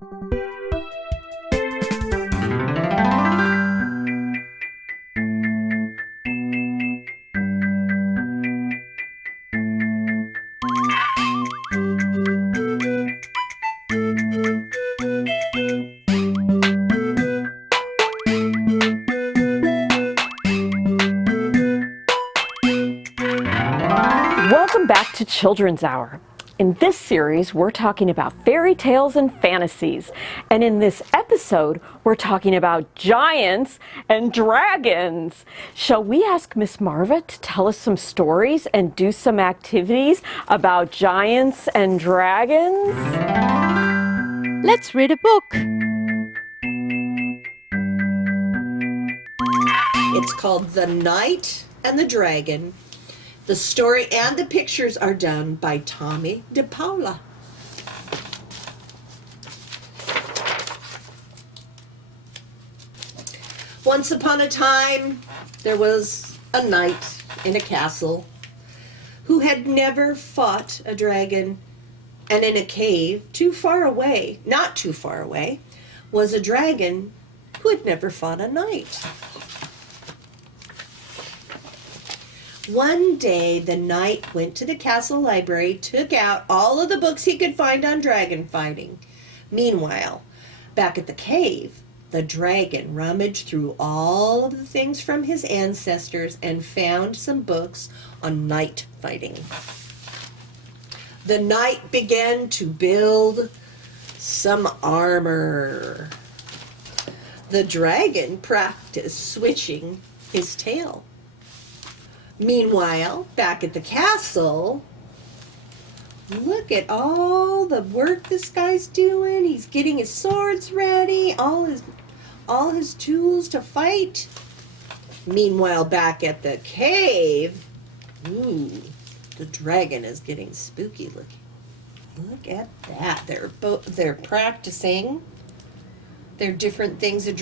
Welcome back to Children's Hour. In this series, we're talking about fairy tales and fantasies. And in this episode, we're talking about giants and dragons. Shall we ask Miss Marva to tell us some stories and do some activities about giants and dragons? Let's read a book. It's called The Knight and the Dragon. The story and the pictures are done by Tommy DePaula. Once upon a time, there was a knight in a castle who had never fought a dragon, and in a cave not too far away, was a dragon who had never fought a knight. One day, the knight went to the castle library, took out all of the books he could find on dragon fighting. Meanwhile, back at the cave, the dragon rummaged through all of the things from his ancestors and found some books on knight fighting. The knight began to build some armor. The dragon practiced switching his tail. Meanwhile, back at the castle, look at all the work this guy's doing. He's getting his swords ready, all his tools to fight. Meanwhile, back at the cave, the dragon is getting spooky looking. Look at that. They're practicing their different things. The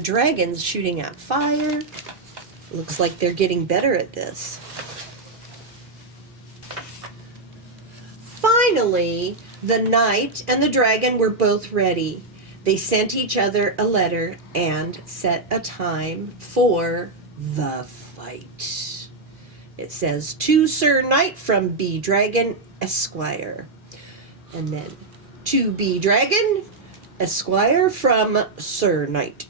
dragon's shooting out fire. Looks like they're getting better at this. Finally, the knight and the dragon were both ready. They sent each other a letter and set a time for the fight. It says, to Sir Knight from B. Dragon, Esquire. And then, to B. Dragon, Esquire from Sir Knight.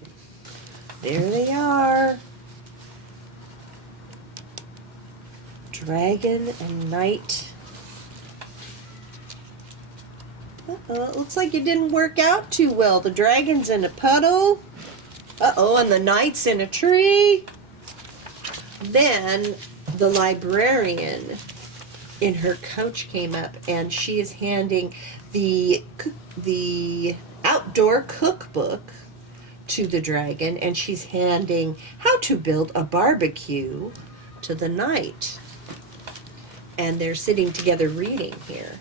There they are. Dragon and knight. It looks like it didn't work out too well. The dragon's in a puddle. And the knight's in a tree. Then the librarian in her coach came up, and she is handing the outdoor cookbook to the dragon, and she's handing how to build a barbecue to the knight. And they're sitting together reading here.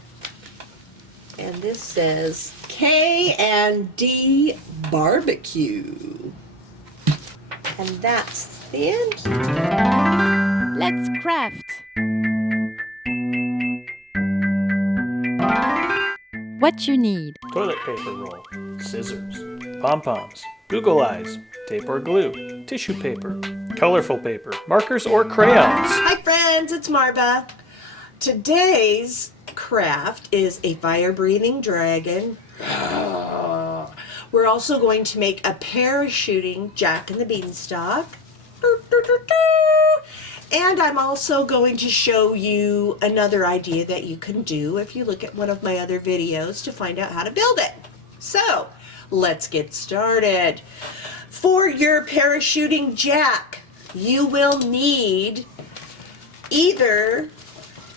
And this says K&D Barbecue. And that's the end. Let's craft. What you need. Toilet paper roll, scissors, pom-poms, Google Eyes, tape or glue, tissue paper, colorful paper, markers or crayons. Hi friends, it's Marva. Today's craft is a fire-breathing dragon. We're also going to make a parachuting Jack and the Beanstalk. And I'm also going to show you another idea that you can do if you look at one of my other videos to find out how to build it. So, let's get started. For your parachuting Jack, you will need either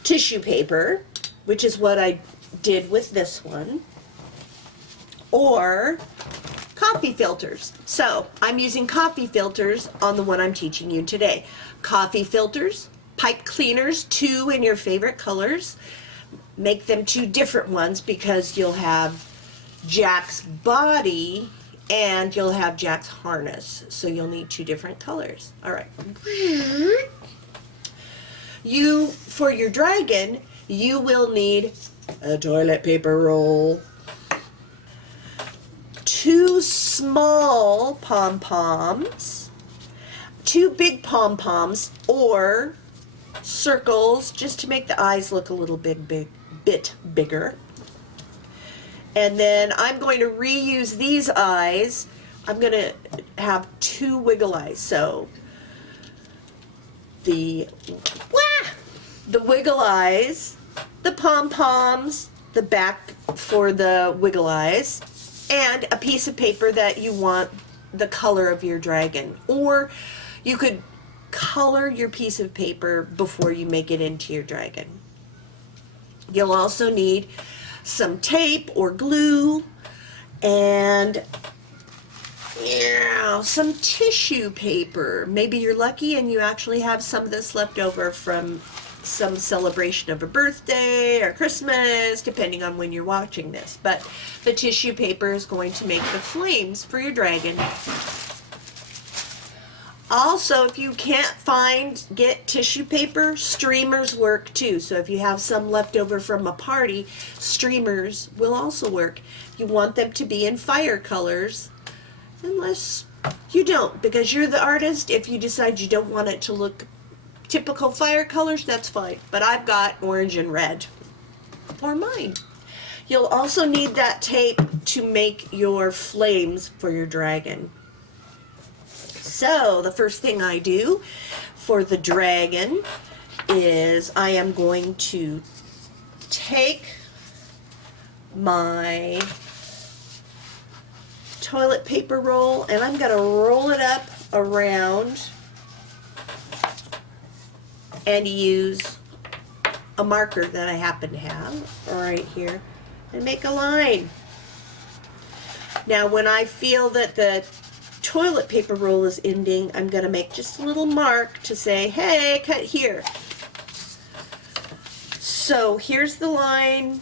tissue paper, which is what I did with this one, or coffee filters. So I'm using coffee filters on the one I'm teaching you today. Coffee filters, pipe cleaners, 2 in your favorite colors. Make them 2 different ones because you'll have Jack's body and you'll have Jack's harness. So you'll need 2 different colors. All right. For your dragon, you will need a toilet paper roll. 2 small pom-poms, 2 big pom-poms, or circles just to make the eyes look a little bit bigger. And then I'm going to reuse these eyes. I'm going to have 2 wiggle eyes. So the wiggle eyes, the pom-poms, the back for the wiggle eyes, and a piece of paper that you want the color of your dragon. Or you could color your piece of paper before you make it into your dragon. You'll also need some tape or glue and some tissue paper. Maybe you're lucky and you actually have some of this left over from some celebration of a birthday or Christmas, depending on when you're watching this. But the tissue paper is going to make the flames for your dragon. Also, if you can't get tissue paper, streamers work too. So if you have some left over from a party, streamers will also work. You want them to be in fire colors, unless you don't, because you're the artist. If you decide you don't want it to look typical fire colors, that's fine. But I've got orange and red for mine. You'll also need that tape to make your flames for your dragon. So the first thing I do for the dragon is I am going to take my toilet paper roll and I'm going to roll it up around and use a marker that I happen to have right here and make a line. Now when I feel that the toilet paper roll is ending, I'm going to make just a little mark to say, hey, cut here. So here's the line,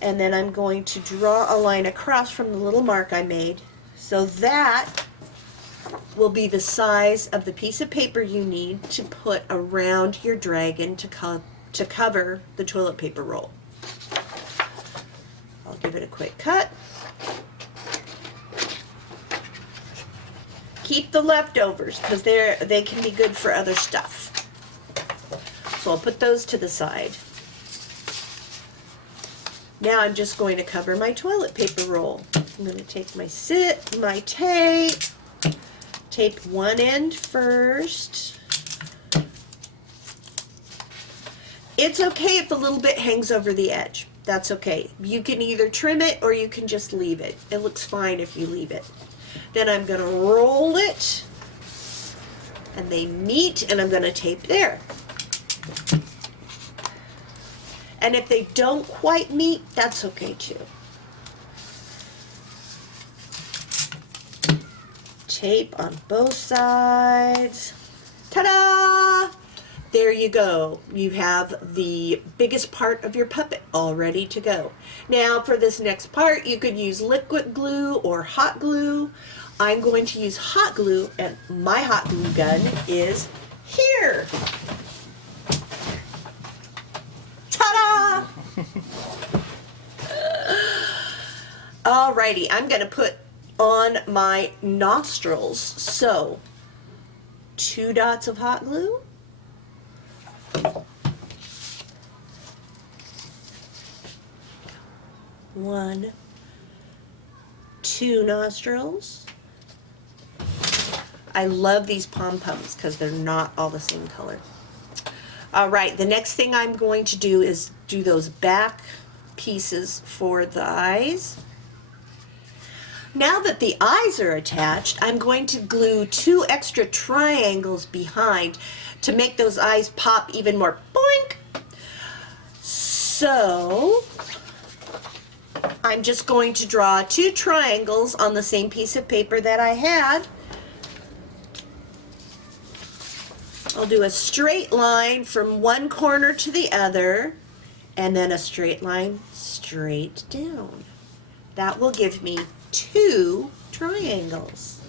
and then I'm going to draw a line across from the little mark I made. So that will be the size of the piece of paper you need to put around your dragon to cover the toilet paper roll. I'll give it a quick cut. Keep the leftovers because they can be good for other stuff. So I'll put those to the side. Now I'm just going to cover my toilet paper roll. I'm going to take my tape one end first. It's okay if a little bit hangs over the edge. That's okay. You can either trim it or you can just leave it. It looks fine if you leave it. Then I'm going to roll it, and they meet, and I'm going to tape there. And if they don't quite meet, that's okay too. Tape on both sides. Ta-da! There you go. You have the biggest part of your puppet all ready to go. Now for this next part, you could use liquid glue or hot glue. I'm going to use hot glue, and my hot glue gun is here. Ta-da! Alrighty, I'm going to put on my nostrils. So, 2 dots of hot glue. 1, 2 nostrils. I love these pom-poms because they're not all the same color. All right, the next thing I'm going to do is do those back pieces for the eyes. Now that the eyes are attached, I'm going to glue 2 extra triangles behind to make those eyes pop even more. Boink! So I'm just going to draw 2 triangles on the same piece of paper that I had. I'll do a straight line from one corner to the other, and then a straight line straight down. That will give me 2 triangles.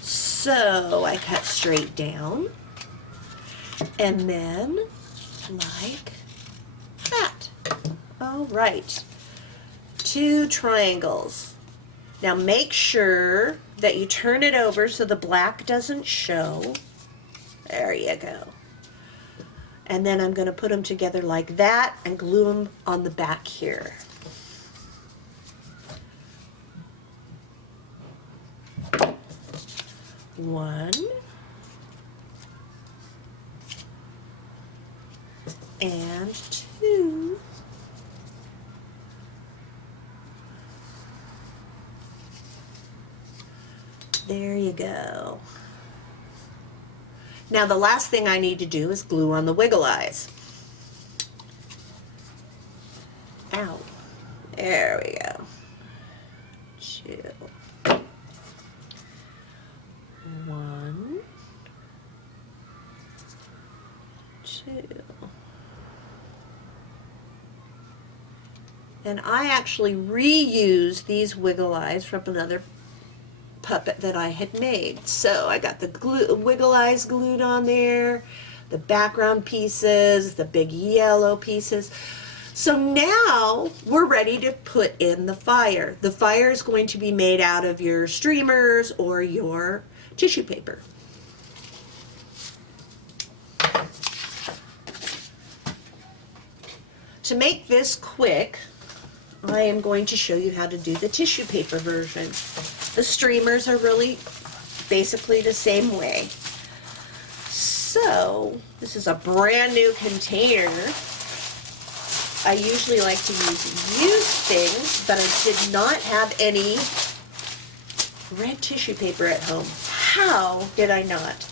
So I cut straight down, and then like that. All right, 2 triangles. Now make sure that you turn it over so the black doesn't show. There you go. And then I'm going to put them together like that and glue them on the back here. One. And two. There you go. Now the last thing I need to do is glue on the wiggle eyes. Ow. There we go. Two. One. Two. And I actually reused these wiggle eyes from another puppet that I had made. So I got the wiggle eyes glued on there, the background pieces, the big yellow pieces. So now we're ready to put in the fire. The fire is going to be made out of your streamers or your tissue paper. To make this quick, I am going to show you how to do the tissue paper version. The streamers are really basically the same way. So, this is a brand new container. I usually like to use used things, but I did not have any red tissue paper at home. How did I not?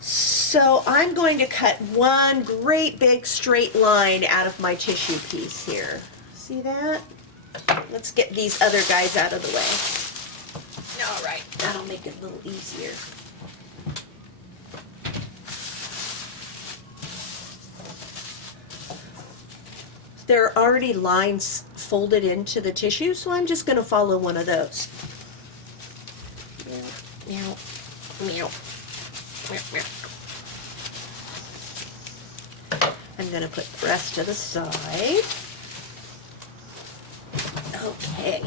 So I'm going to cut one great big straight line out of my tissue piece here. See that? Let's get these other guys out of the way. All right, that'll make it a little easier. There are already lines folded into the tissue, so I'm just going to follow one of those. Meow, meow, meow, meow, meow. I'm going to put the rest to the side. Okay.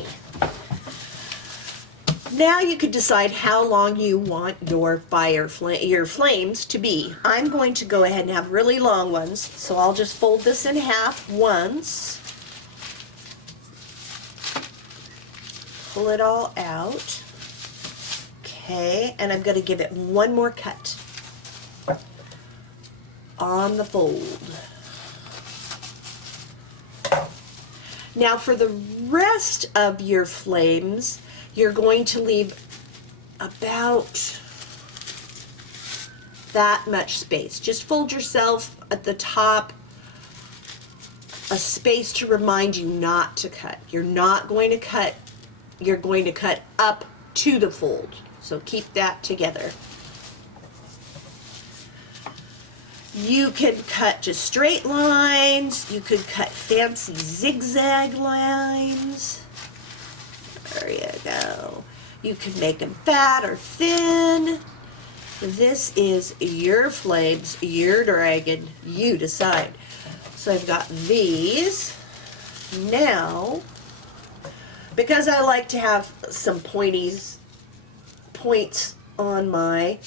Now you could decide how long you want your your flames to be. I'm going to go ahead and have really long ones, so I'll just fold this in half once. Pull it all out. Okay, and I'm going to give it one more cut on the fold. Now for the rest of your flames, you're going to leave about that much space. Just fold yourself at the top, a space to remind you not to cut. You're not going to cut, you're going to cut up to the fold. So keep that together. You can cut just straight lines. You could cut fancy zigzag lines. There you go. You can make them fat or thin. This is your flames, your dragon. You decide. So I've got these. Now, because I like to have some points on my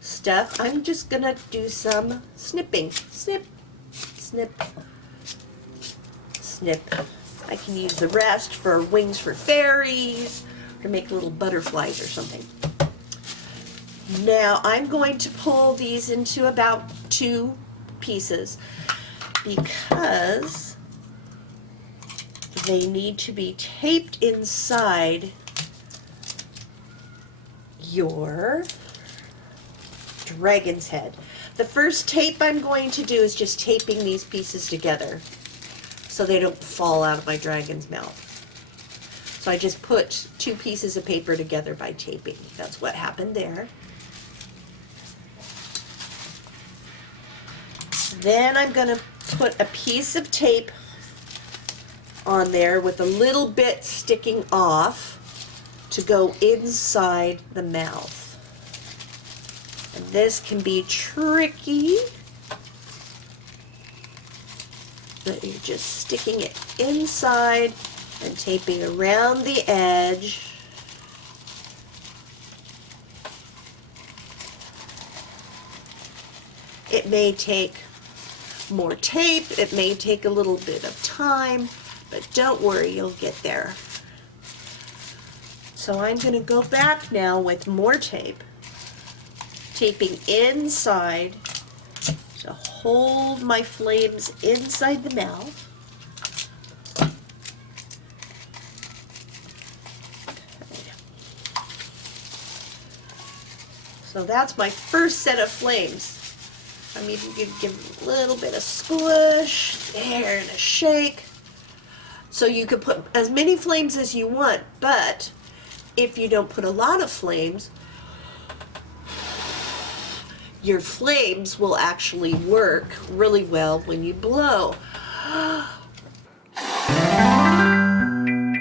stuff, I'm just gonna do some snipping. Snip, snip, snip. I can use the rest for wings for fairies, or make little butterflies or something. Now I'm going to pull these into about 2 pieces because they need to be taped inside your dragon's head. The first tape I'm going to do is just taping these pieces together so they don't fall out of my dragon's mouth. So I just put 2 pieces of paper together by taping. That's what happened there. Then I'm going to put a piece of tape on there with a little bit sticking off to go inside the mouth. And this can be tricky, but you're just sticking it inside and taping around the edge. It may take more tape, it may take a little bit of time, but don't worry, you'll get there. So I'm going to go back now with more tape, taping inside to hold my flames inside the mouth. So that's my first set of flames. I'm even going to give a little bit of squish there and a shake. So you can put as many flames as you want, but if you don't put a lot of flames, your flames will actually work really well when you blow.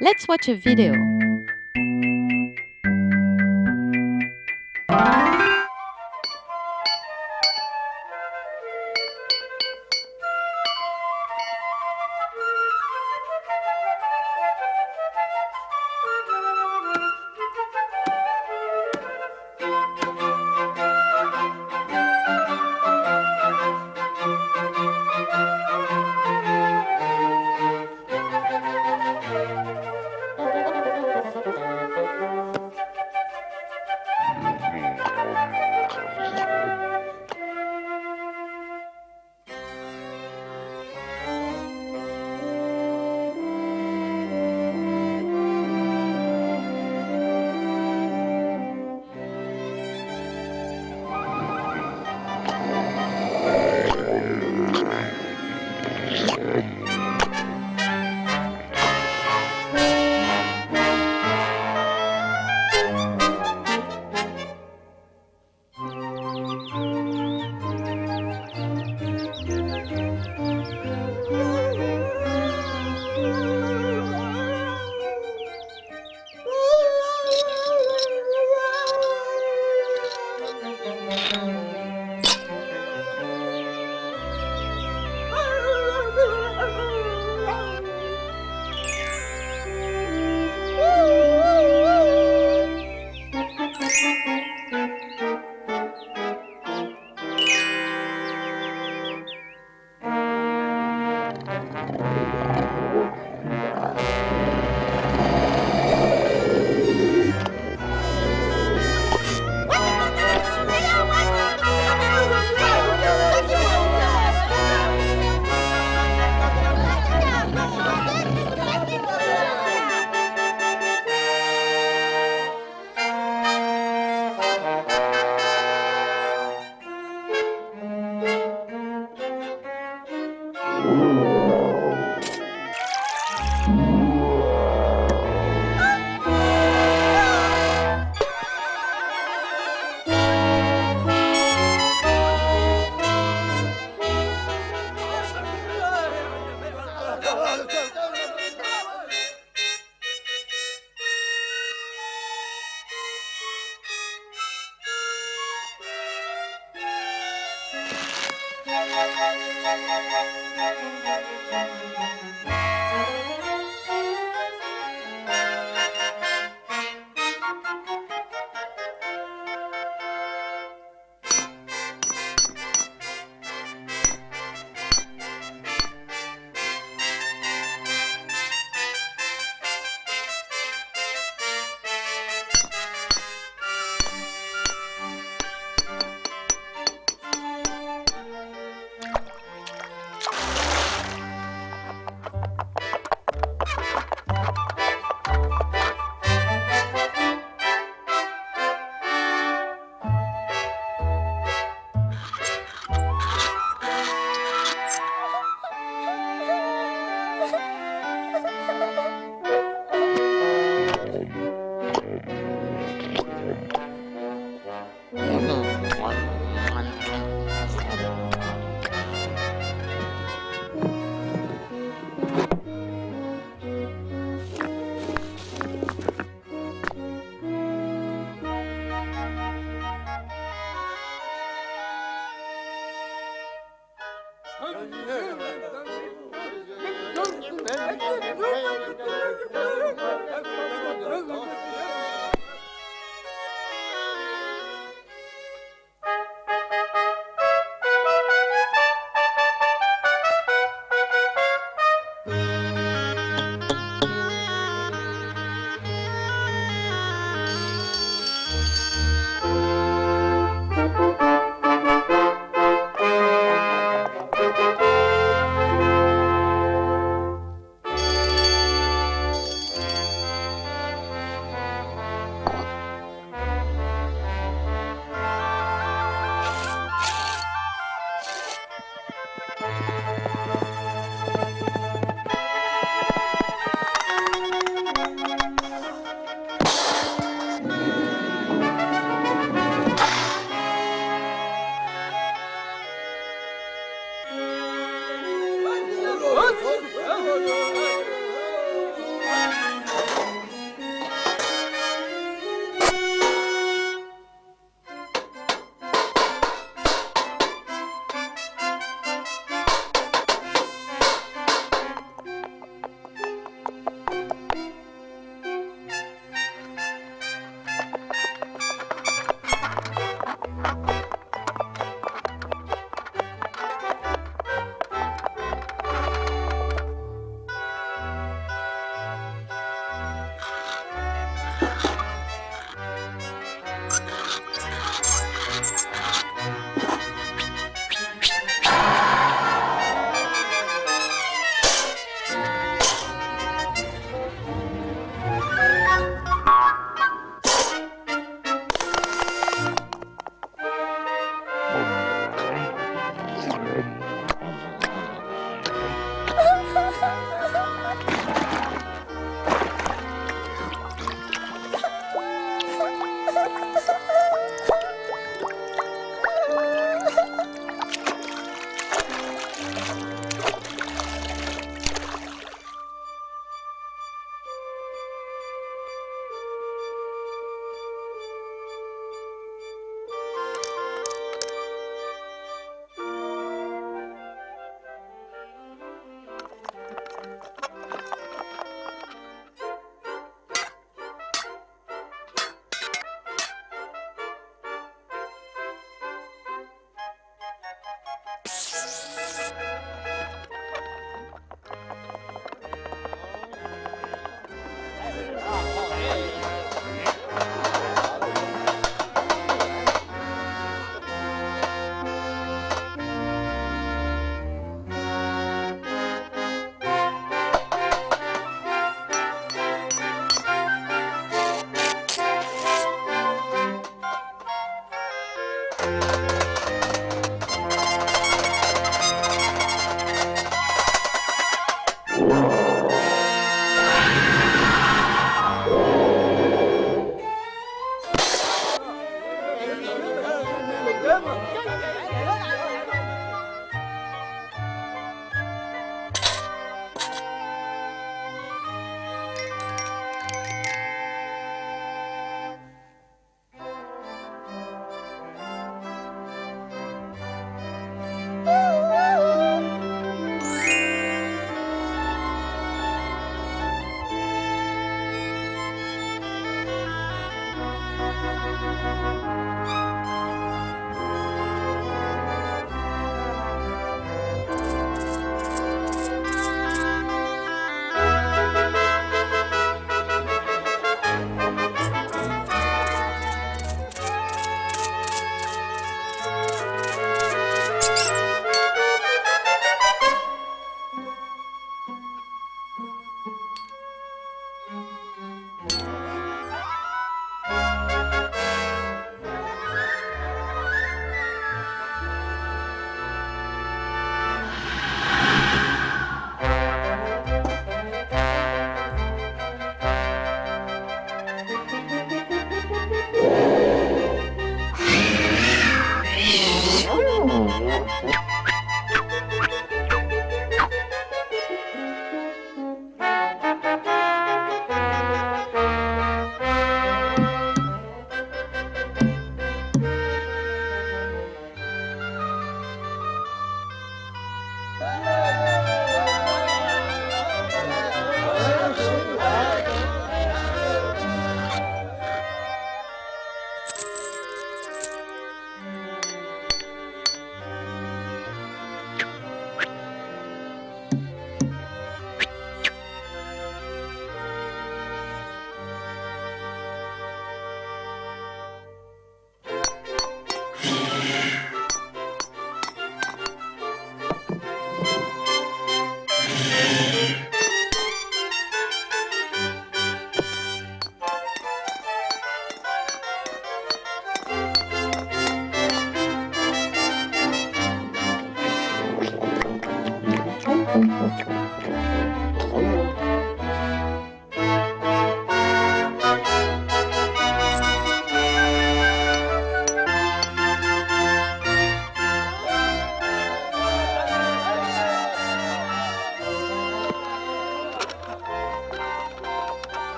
Let's watch a video.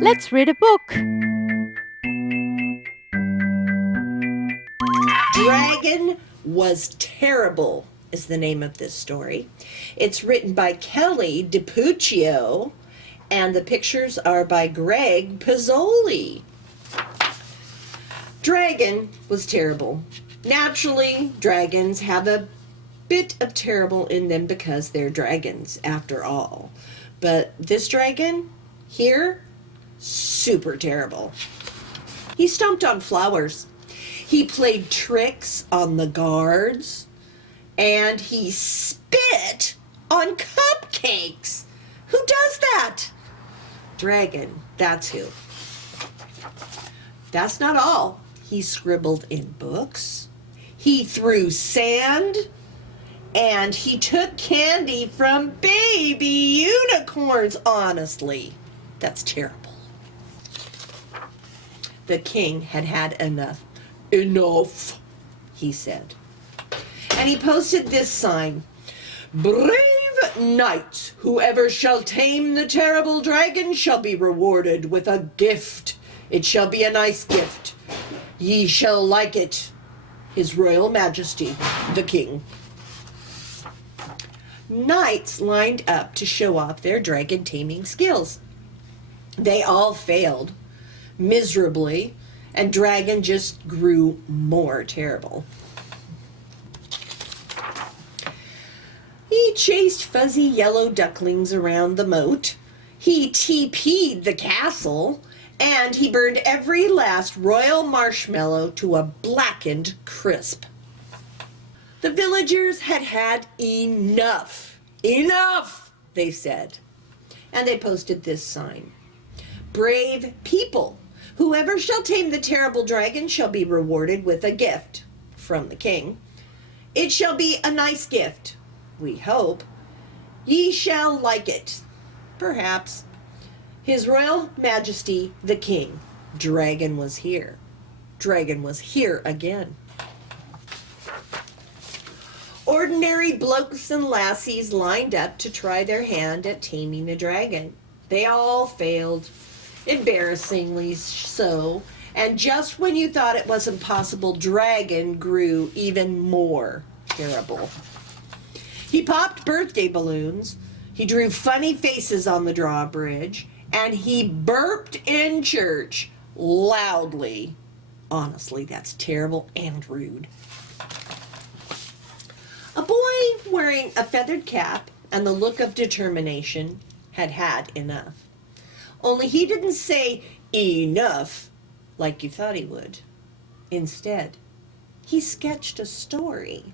Let's read a book. Dragon Was Terrible is the name of this story. It's written by Kelly DiPuccio, and the pictures are by Greg Pizzoli. Dragon was terrible. Naturally, dragons have a bit of terrible in them because they're dragons, after all. But this dragon here, super terrible. He stomped on flowers. He played tricks on the guards. And he spit on cupcakes. Who does that? Dragon, that's who. That's not all. He scribbled in books. He threw sand. And he took candy from baby unicorns. Honestly, that's terrible. The king had had enough. Enough, he said. And he posted this sign: Brave knights, whoever shall tame the terrible dragon shall be rewarded with a gift. It shall be a nice gift. Ye shall like it. His Royal Majesty, the King. Knights lined up to show off their dragon taming skills. They all failed miserably, and Dragon just grew more terrible. He chased fuzzy yellow ducklings around the moat. He TP'd the castle, and he burned every last royal marshmallow to a blackened crisp. The villagers had had enough. Enough, they said. And they posted this sign: Brave people, whoever shall tame the terrible dragon shall be rewarded with a gift from the king. It shall be a nice gift, we hope. Ye shall like it, perhaps. His Royal Majesty, the King. Dragon was here. Dragon was here again. Ordinary blokes and lassies lined up to try their hand at taming the dragon. They all failed, embarrassingly so, and just when you thought it wasn't possible, Dragon grew even more terrible. He popped birthday balloons, he drew funny faces on the drawbridge, and he burped in church loudly. Honestly, that's terrible and rude. A boy wearing a feathered cap and the look of determination had had enough. Only he didn't say enough like you thought he would. Instead, he sketched a story.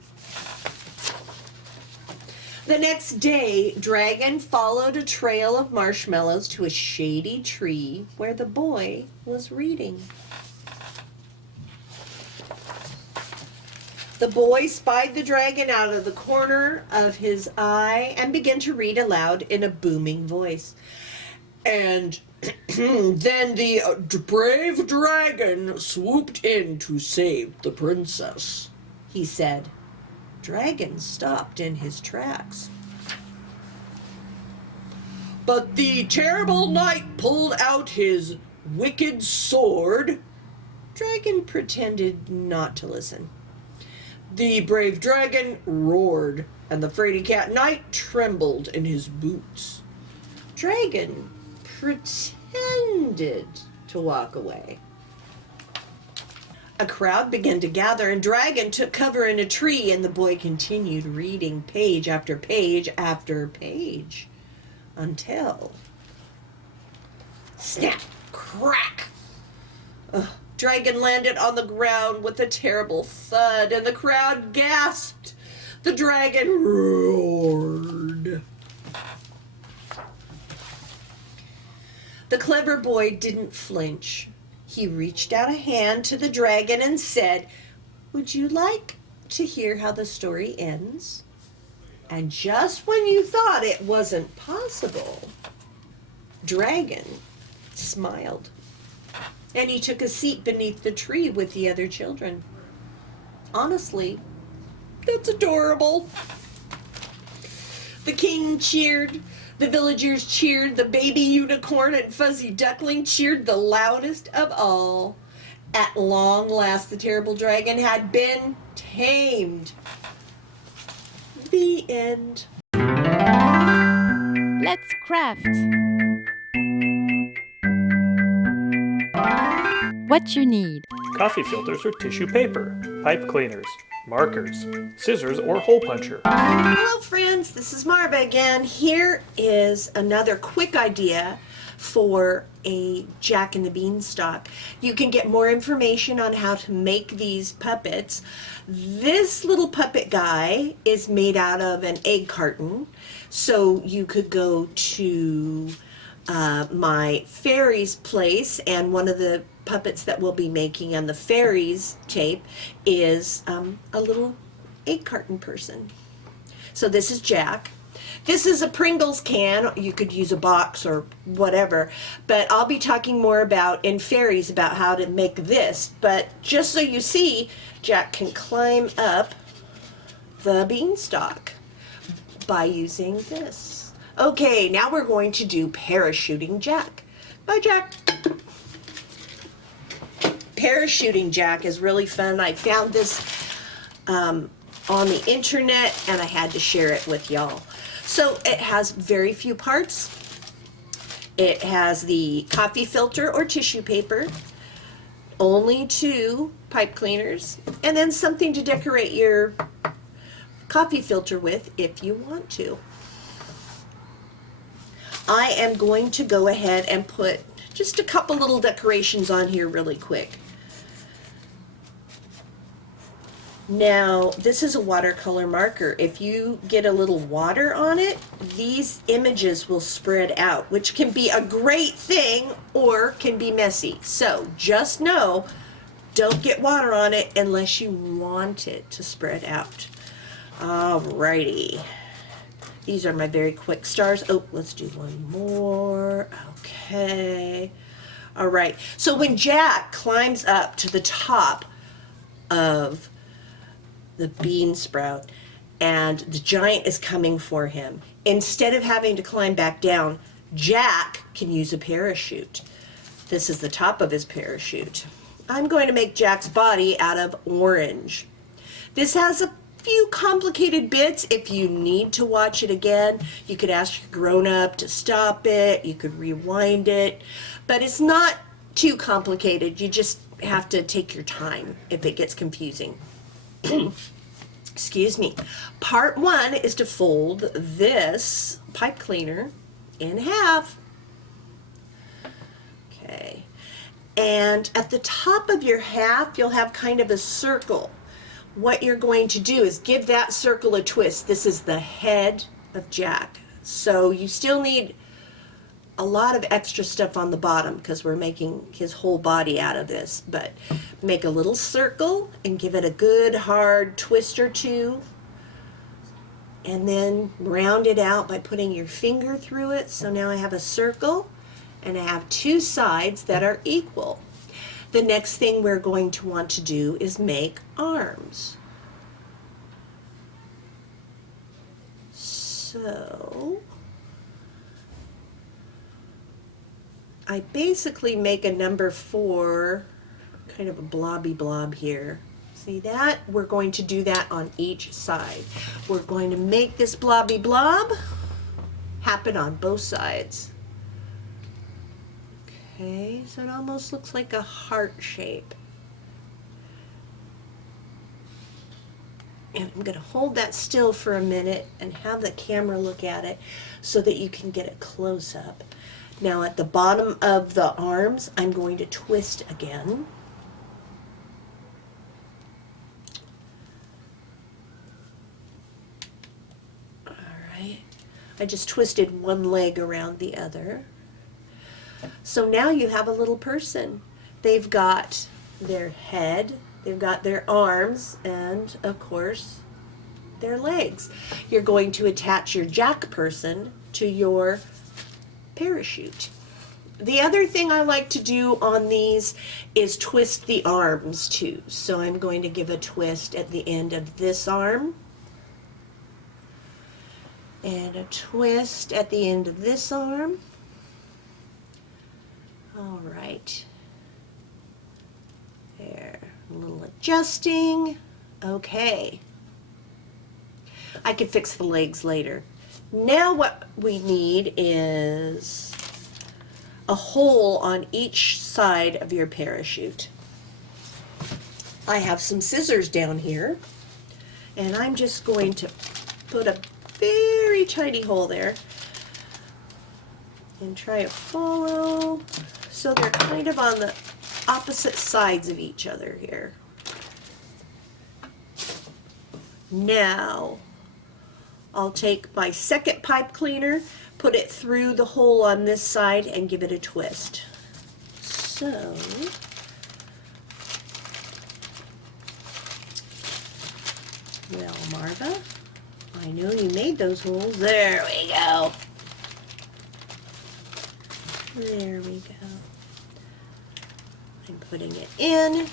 The next day, Dragon followed a trail of marshmallows to a shady tree where the boy was reading. The boy spied the dragon out of the corner of his eye and began to read aloud in a booming voice. And then the brave dragon swooped in to save the princess, he said. Dragon stopped in his tracks. But the terrible knight pulled out his wicked sword. Dragon pretended not to listen. The brave dragon roared, and the fraidy cat knight trembled in his boots. Dragon pretended to walk away. A crowd began to gather, and Dragon took cover in a tree, and the boy continued reading page after page after page until... Snap! Crack! Dragon landed on the ground with a terrible thud, and the crowd gasped. The dragon roared. The clever boy didn't flinch. He reached out a hand to the dragon and said, "Would you like to hear how the story ends?" And just when you thought it wasn't possible, Dragon smiled. And he took a seat beneath the tree with the other children. Honestly, that's adorable. The king cheered. The villagers cheered. The baby unicorn and fuzzy duckling cheered the loudest of all. At long last, the terrible dragon had been tamed. The end. Let's craft. What you need. Coffee filters or tissue paper, pipe cleaners, markers, scissors or hole puncher. Hello friends, this is Marva again. Here is another quick idea for a Jack and the Beanstalk. You can get more information on how to make these puppets. This little puppet guy is made out of an egg carton, so you could go to my fairy's place, and one of the puppets that we'll be making on the fairies tape is a little egg carton person. So this is Jack. This is a Pringles can. You could use a box or whatever, but I'll be talking more about in fairies about how to make this. But just so you see, Jack can climb up the beanstalk by using this. Okay, now we're going to do parachuting Jack. Bye, Jack. Parachuting Jack is really fun. I found this on the internet and I had to share it with y'all. So it has very few parts. It has the coffee filter or tissue paper, only 2 pipe cleaners, and then something to decorate your coffee filter with if you want to. I am going to go ahead and put just a couple little decorations on here really quick. Now, this is a watercolor marker. If you get a little water on it, these images will spread out, which can be a great thing or can be messy. So just know, don't get water on it unless you want it to spread out. Alrighty. These are my very quick stars. Oh, let's do one more. Okay. All right. So when Jack climbs up to the top of the bean sprout and the giant is coming for him, instead of having to climb back down, Jack can use a parachute. This is the top of his parachute. I'm going to make Jack's body out of orange. This has a few complicated bits. If you need to watch it again, you could ask your grown-up to stop it. You could rewind it, but it's not too complicated. You just have to take your time if it gets confusing. Excuse me. Part 1 is to fold this pipe cleaner in half. Okay. And at the top of your half, you'll have kind of a circle. What you're going to do is give that circle a twist. This is the head of Jack. So you still need a lot of extra stuff on the bottom because we're making his whole body out of this. But make a little circle and give it a good hard twist or two. And then round it out by putting your finger through it. So now I have a circle and I have 2 sides that are equal. The next thing we're going to want to do is make arms. So I basically make a number 4, kind of a blobby blob here. See that? We're going to do that on each side. We're going to make this blobby blob happen on both sides. Okay, so it almost looks like a heart shape. And I'm going to hold that still for a minute and have the camera look at it so that you can get a close-up. Now at the bottom of the arms, I'm going to twist again. All right, I just twisted one leg around the other. So now you have a little person. They've got their head, they've got their arms, and of course, their legs. You're going to attach your Jack person to your parachute. The other thing I like to do on these is twist the arms too. So I'm going to give a twist at the end of this arm. And a twist at the end of this arm. All right. There, a little adjusting. Okay. I can fix the legs later. Now what we need is a hole on each side of your parachute. I have some scissors down here, and I'm just going to put a very tiny hole there and try to follow so they're kind of on the opposite sides of each other here. Now I'll take my second pipe cleaner, put it through the hole on this side and give it a twist. So well, Marva, I know you made those holes. There we go. There we go. I'm putting it in.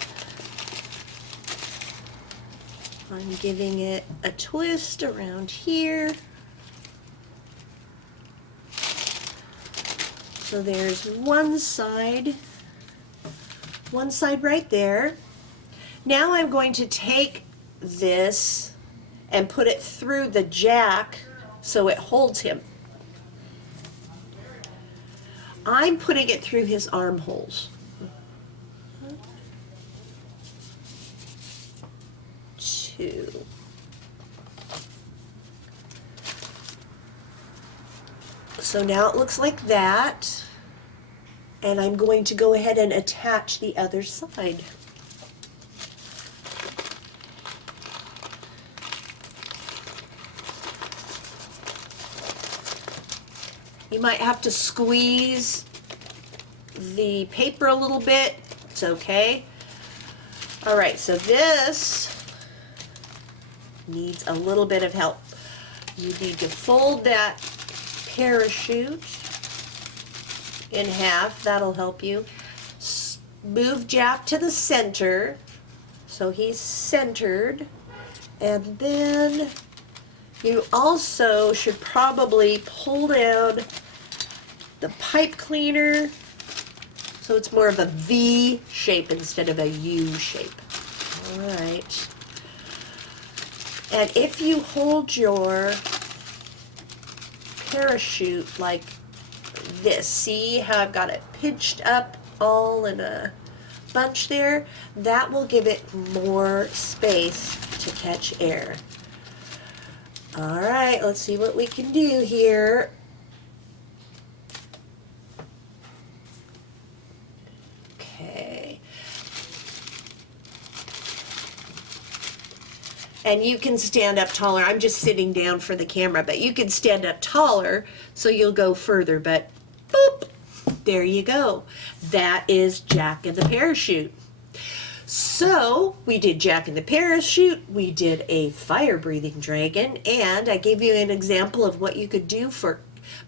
I'm giving it a twist around here. So there's one side right there. Now I'm going to take this and put it through the jack so it holds him. I'm putting it through his armholes. Two. So now it looks like that, and I'm going to go ahead and attach the other side. You might have to squeeze the paper a little bit. It's okay. All right, so this needs a little bit of help. You need to fold that parachute in half. That'll help you. Move Jack to the center so he's centered. And then you also should probably pull down the pipe cleaner so it's more of a V shape instead of a U shape. All right. And if you hold your parachute like this, see how I've got it pinched up all in a bunch there? That will give it more space to catch air. All right, let's see what we can do here. Okay. And you can stand up taller. I'm just sitting down for the camera, but you can stand up taller so you'll go further, but boop, there you go. That is Jack and the Parachute. So we did Jack and the Parachute, we did a fire-breathing dragon, and I gave you an example of what you could do for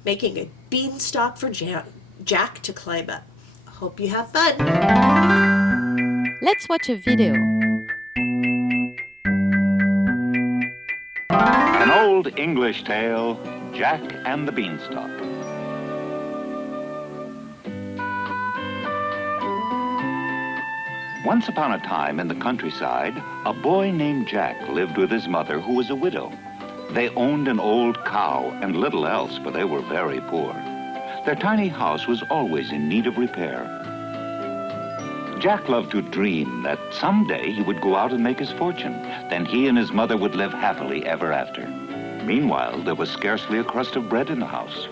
making a beanstalk for Jack to climb up. Hope you have fun. Let's watch a video. An old English tale, Jack and the Beanstalk. Once upon a time in the countryside, a boy named Jack lived with his mother, who was a widow. They owned an old cow and little else, for they were very poor. Their tiny house was always in need of repair. Jack loved to dream that someday he would go out and make his fortune. Then he and his mother would live happily ever after. Meanwhile, there was scarcely a crust of bread in the house.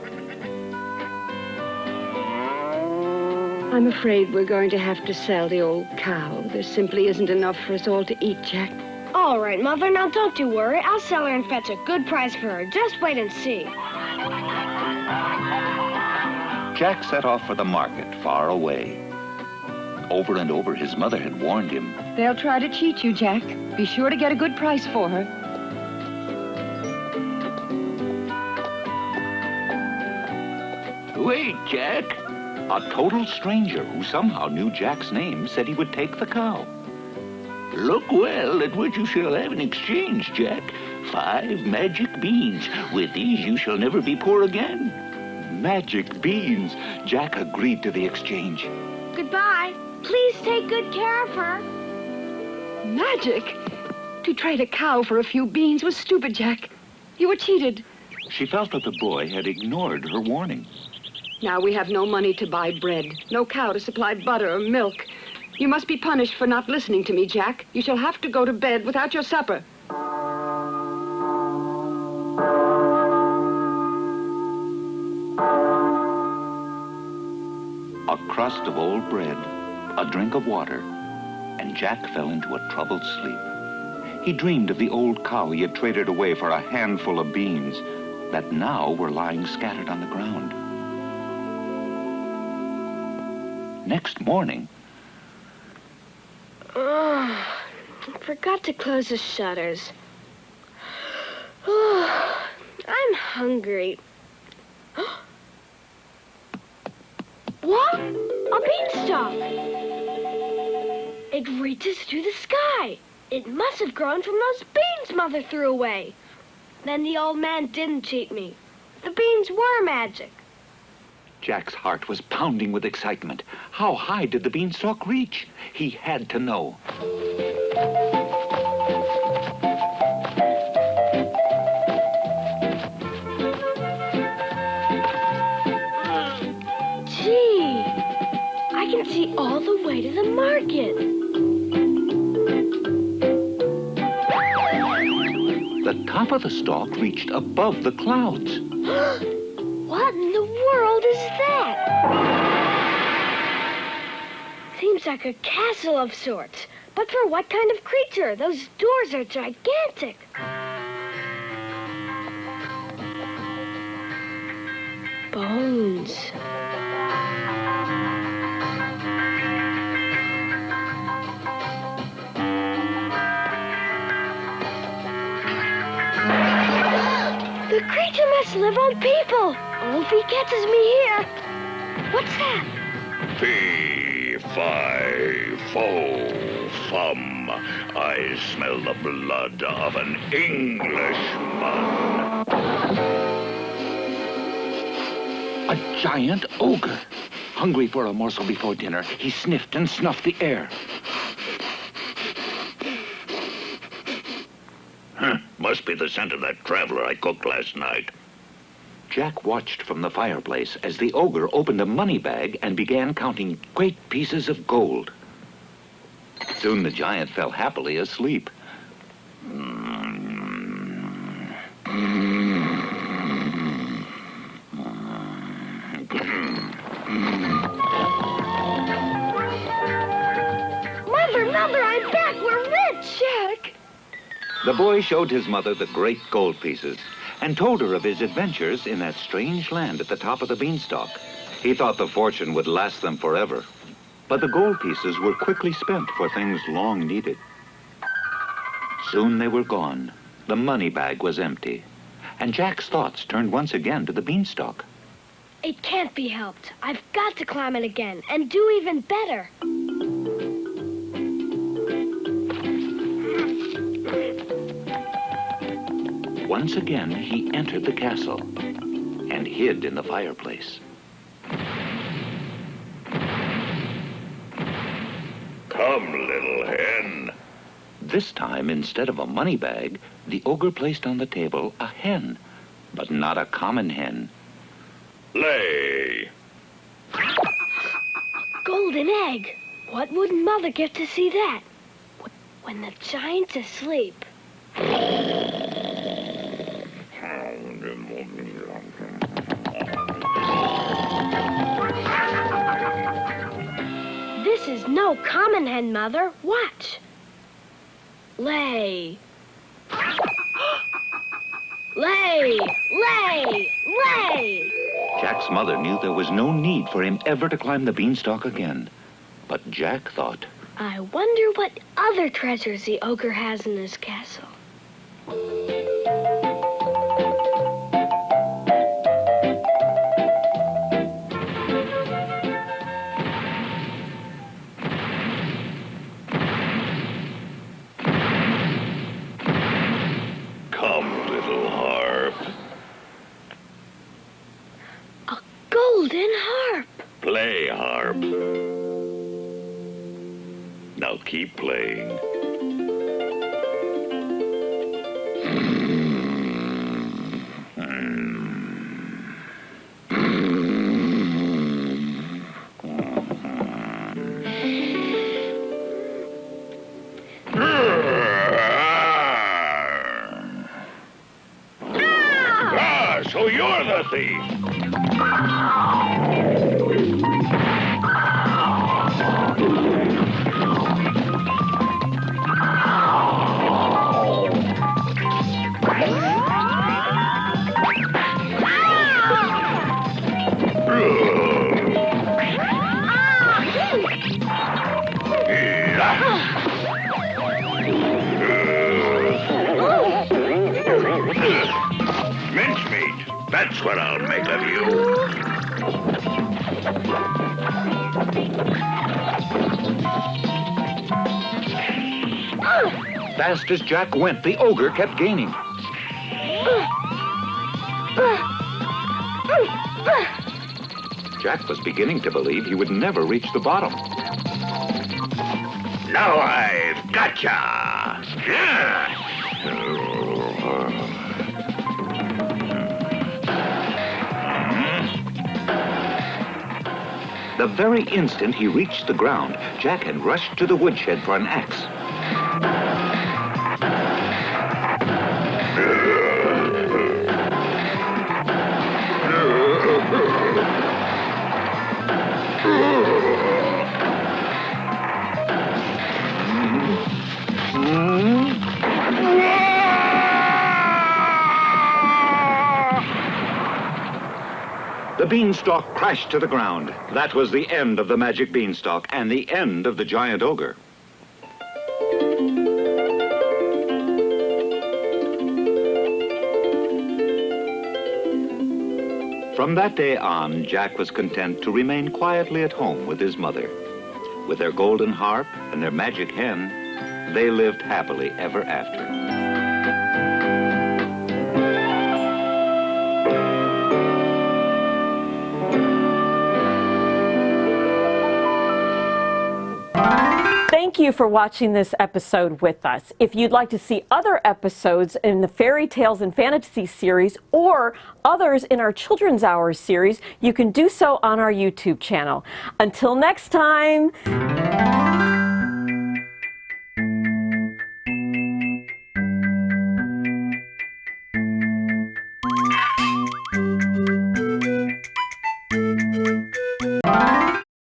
I'm afraid we're going to have to sell the old cow. There simply isn't enough for us all to eat, Jack. All right, Mother, now don't you worry. I'll sell her and fetch a good price for her. Just wait and see. Jack set off for the market far away. Over and over, his mother had warned him. They'll try to cheat you, Jack. Be sure to get a good price for her. Wait, Jack. A total stranger who somehow knew Jack's name said he would take the cow. Look well at what you shall have in exchange, Jack. 5 magic beans. With these, you shall never be poor again. Magic beans. Jack agreed to the exchange. Goodbye. Please take good care of her. Magic? To trade a cow for a few beans was stupid, Jack. You were cheated. She felt that the boy had ignored her warning. Now we have no money to buy bread, no cow to supply butter or milk. You must be punished for not listening to me, Jack. You shall have to go to bed without your supper. A crust of old bread, a drink of water, and Jack fell into a troubled sleep. He dreamed of the old cow he had traded away for a handful of beans that now were lying scattered on the ground. Next morning, I forgot to close the shutters. I'm hungry. What? A beanstalk! It reaches through the sky. It must have grown from those beans Mother threw away. Then the old man didn't cheat me. The beans were magic. Jack's heart was pounding with excitement. How high did the beanstalk reach? He had to know. Gee, I can see all the way to the market. The top of the stalk reached above the clouds. What in the world is that? Seems like a castle of sorts. But for what kind of creature? Those doors are gigantic. Bones. The creature must live on people. Oh, if he catches me here. What's that? Fee, fi, fo, fum. I smell the blood of an Englishman. A giant ogre. Hungry for a morsel before dinner, he sniffed and snuffed the air. Must be the scent of that traveler I cooked last night. Jack watched from the fireplace as the ogre opened a money bag and began counting great pieces of gold. Soon the giant fell happily asleep. Mother, I'm back. We're rich. Jack. The boy showed his mother the great gold pieces and told her of his adventures in that strange land at the top of the beanstalk. He thought the fortune would last them forever, but the gold pieces were quickly spent for things long needed. Soon they were gone. The money bag was empty, and Jack's thoughts turned once again to the beanstalk. It can't be helped. I've got to climb it again and do even better. Once again, he entered the castle and hid in the fireplace. Come, little hen. This time, instead of a money bag, the ogre placed on the table a hen, but not a common hen. Lay. Golden egg. What would Mother get to see that? When the giant's asleep. This is no common hen, Mother. Watch. Lay. Lay! Lay! Lay! Jack's mother knew there was no need for him ever to climb the beanstalk again. But Jack thought, I wonder what other treasures the ogre has in his castle. Come, harp. Now keep playing. So you're the thief. Mincemeat. That's what I'll make of you. Fast as Jack went, the ogre kept gaining. Jack was beginning to believe he would never reach the bottom. Now I've gotcha. Yeah. The very instant he reached the ground, Jack had rushed to the woodshed for an axe. The beanstalk crashed to the ground. That was the end of the magic beanstalk and the end of the giant ogre. From that day on, Jack was content to remain quietly at home with his mother. With their golden harp and their magic hen, they lived happily ever after. Thank you for watching this episode with us. If you'd like to see other episodes in the Fairy Tales and Fantasy series or others in our Children's Hour series, you can do so on our YouTube channel. Until next time.